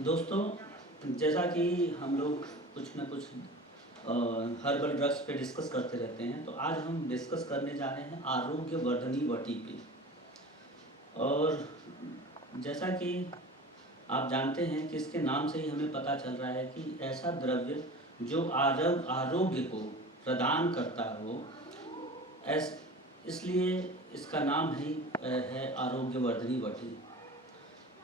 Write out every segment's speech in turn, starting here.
दोस्तों, जैसा कि हम लोग कुछ न कुछ हर्बल ड्रग्स पे डिस्कस करते रहते हैं, तो आज हम डिस्कस करने जा रहे हैं आरोग्यवर्धनी वटी पे। और जैसा कि आप जानते हैं कि इसके नाम से ही हमें पता चल रहा है कि ऐसा द्रव्य जो आरोग्य को प्रदान करता हो, ऐस इसलिए इसका नाम ही है आरोग्यवर्धनी वटी।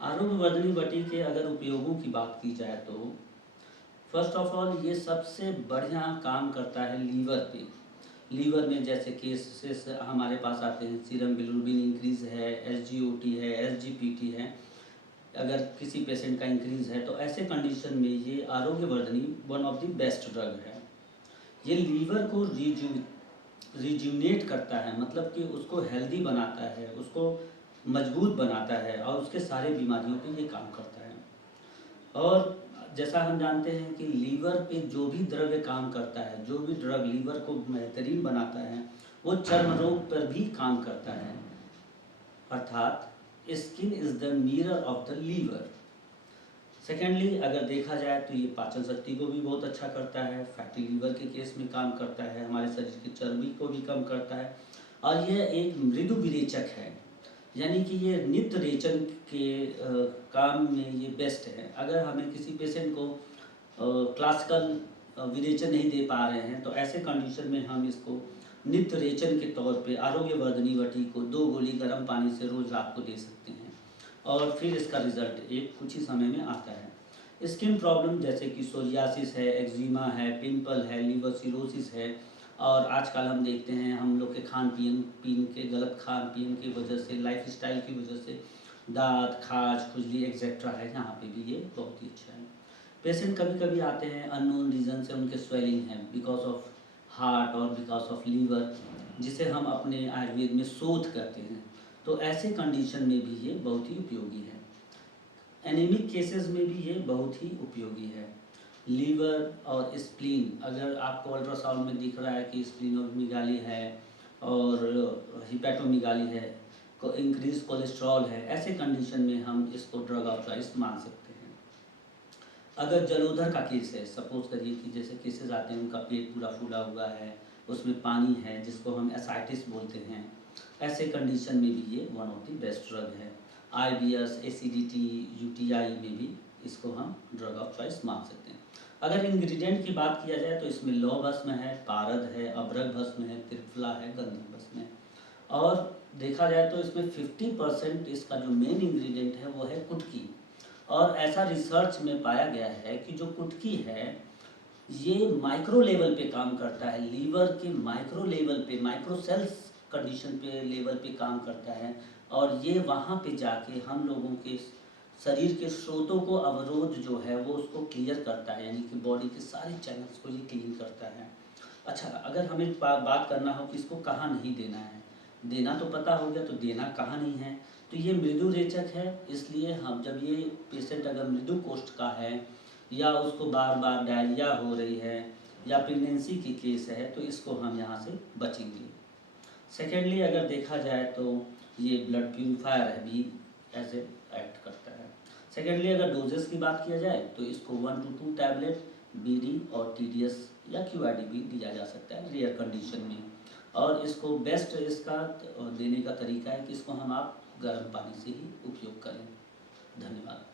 आरोग्यवर्धनी वटी के अगर उपयोगों की बात की जाए तो फर्स्ट ऑफ ऑल ये सबसे बढ़िया काम करता है लीवर पे। लीवर में जैसे केसेस हमारे पास आते हैं, सीरम बिलिरुबिन इंक्रीज़ है, एसजीओटी है, एसजीपीटी है। अगर किसी पेशेंट का इंक्रीज़ है तो ऐसे कंडीशन में ये आरोग्यवर्धनी one of the best drug है। ये लीवर को रिज्यूनेट करता है, मतलब कि उसको हेल्दी बनाता है, उसको मजबूत बनाता है और उसके सारे बीमारियों पे ये काम करता है। और जैसा हम जानते हैं कि लीवर पे जो भी द्रव्य काम करता है, जो भी ड्रग लीवर को बेहतरीन बनाता है, वो चर्म रोग पर भी काम करता है। अर्थात skin is the mirror of the liver. Secondly अगर देखा जाए तो ये पाचन शक्ति को भी बहुत अच्छा करता है, फैटी लीवर के केस में काम करता है, हमारे शरीर की चर्बी को भी कम करता है। और यह एक मृदु विरेचक है, यानी कि ये नित्य रेचन के काम में ये बेस्ट है। अगर हमें किसी पेशेंट को क्लासिकल विरेचन नहीं दे पा रहे हैं तो ऐसे कंडीशन में हम इसको नित्य रेचन के तौर पे आरोग्यवर्धनी वटी को 2 गोली गर्म पानी से रोज़ रात को दे सकते हैं और फिर इसका रिजल्ट कुछ ही समय में आता है। स्किन प्रॉब्लम जैसे कि सोरियासिस है, एक्जिमा है, पिंपल है, लीवर सिरोसिस है, और आजकल हम देखते हैं हम लोग के खान पीन के गलत खान पीन की वजह से, लाइफस्टाइल की वजह से दाँत, खाज, खुजली एक्सेट्रा है, यहाँ पे भी ये बहुत ही अच्छा है। पेशेंट कभी कभी आते हैं अननोन रीज़न से, उनके स्वेलिंग है बिकॉज ऑफ हार्ट और बिकॉज ऑफ लीवर, जिसे हम अपने आयुर्वेद में शोथ कहते हैं। तो ऐसे कंडीशन में भी ये बहुत ही उपयोगी है। एनीमिक केसेस में भी ये बहुत ही उपयोगी है। लीवर और स्प्लीन, अगर आपको अल्ट्रासाउंड में दिख रहा है कि स्प्लीनोमेगाली है और हिपैटोमेगाली है, को इंक्रीज कोलेस्ट्रॉल है, ऐसे कंडीशन में हम इसको ड्रग ऑफ चॉइस मान सकते हैं। अगर जलोदर का केस है, सपोज करिए कि जैसे केसेस आते हैं उनका पेट पूरा फूला हुआ है, उसमें पानी है जिसको हम एसाइटिस बोलते हैं, ऐसे कंडीशन में भी ये one of the best drug है। IBS, एसिडिटी, UTI में भी इसको हम ड्रग ऑफ चॉइस मान सकते हैं। अगर इंग्रेडिएंट की बात किया जाए तो इसमें लौ भस्म है, पारद है, अभ्रक भस्म है, त्रिफला है, गंधक भस्म है। और देखा जाए तो इसमें 50% इसका जो मेन इंग्रेडिएंट है वो है कुटकी। और ऐसा रिसर्च में पाया गया है कि जो कुटकी है ये माइक्रो लेवल पे काम करता है, लीवर के माइक्रो लेवल पे, माइक्रो सेल्स कंडीशन पे लेवल पे काम करता है, और ये वहाँ पे जाके हम लोगों के शरीर के स्रोतों को अवरोध जो है वो उसको क्लियर करता है, यानी कि बॉडी के सारे चैनल्स को ये क्लीन करता है। अच्छा, अगर हमें बात करना हो कि इसको कहाँ नहीं देना है, देना तो पता हो गया, तो देना कहाँ नहीं है, तो ये मृदु रेचक है। इसलिए हम जब ये पेशेंट अगर मृदु कोष्ठ का है या उसको बार बार डायरिया हो रही है या प्रेगनेंसी की केस है तो इसको हम यहाँ से बचेंगे। सेकेंडली अगर देखा जाए तो ये ब्लड प्यूरिफायर है भी ऐसे एक्ट करता है। सेकेंडली अगर डोजेस की बात किया जाए तो इसको 1 to 2 टैबलेट BD और TDS या QID भी दिया जा सकता है रेयर कंडीशन में। और इसको बेस्ट इसका देने का तरीका है कि इसको हम आप गर्म पानी से ही उपयोग करें। धन्यवाद।